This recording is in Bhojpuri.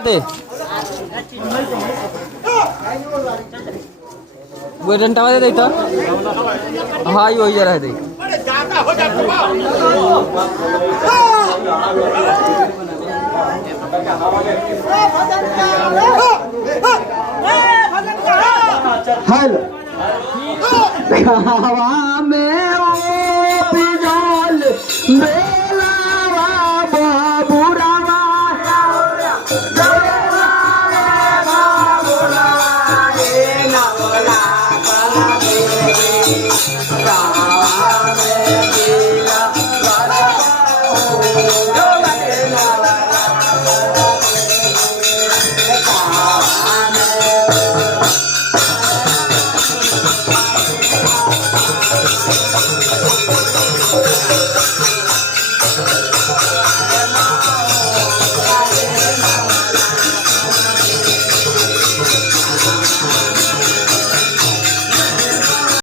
दे डंटा वाले देखता हाँ ही वही जरा देख हेलो खावा में ओ पिजोल बेलावा बाबूरावा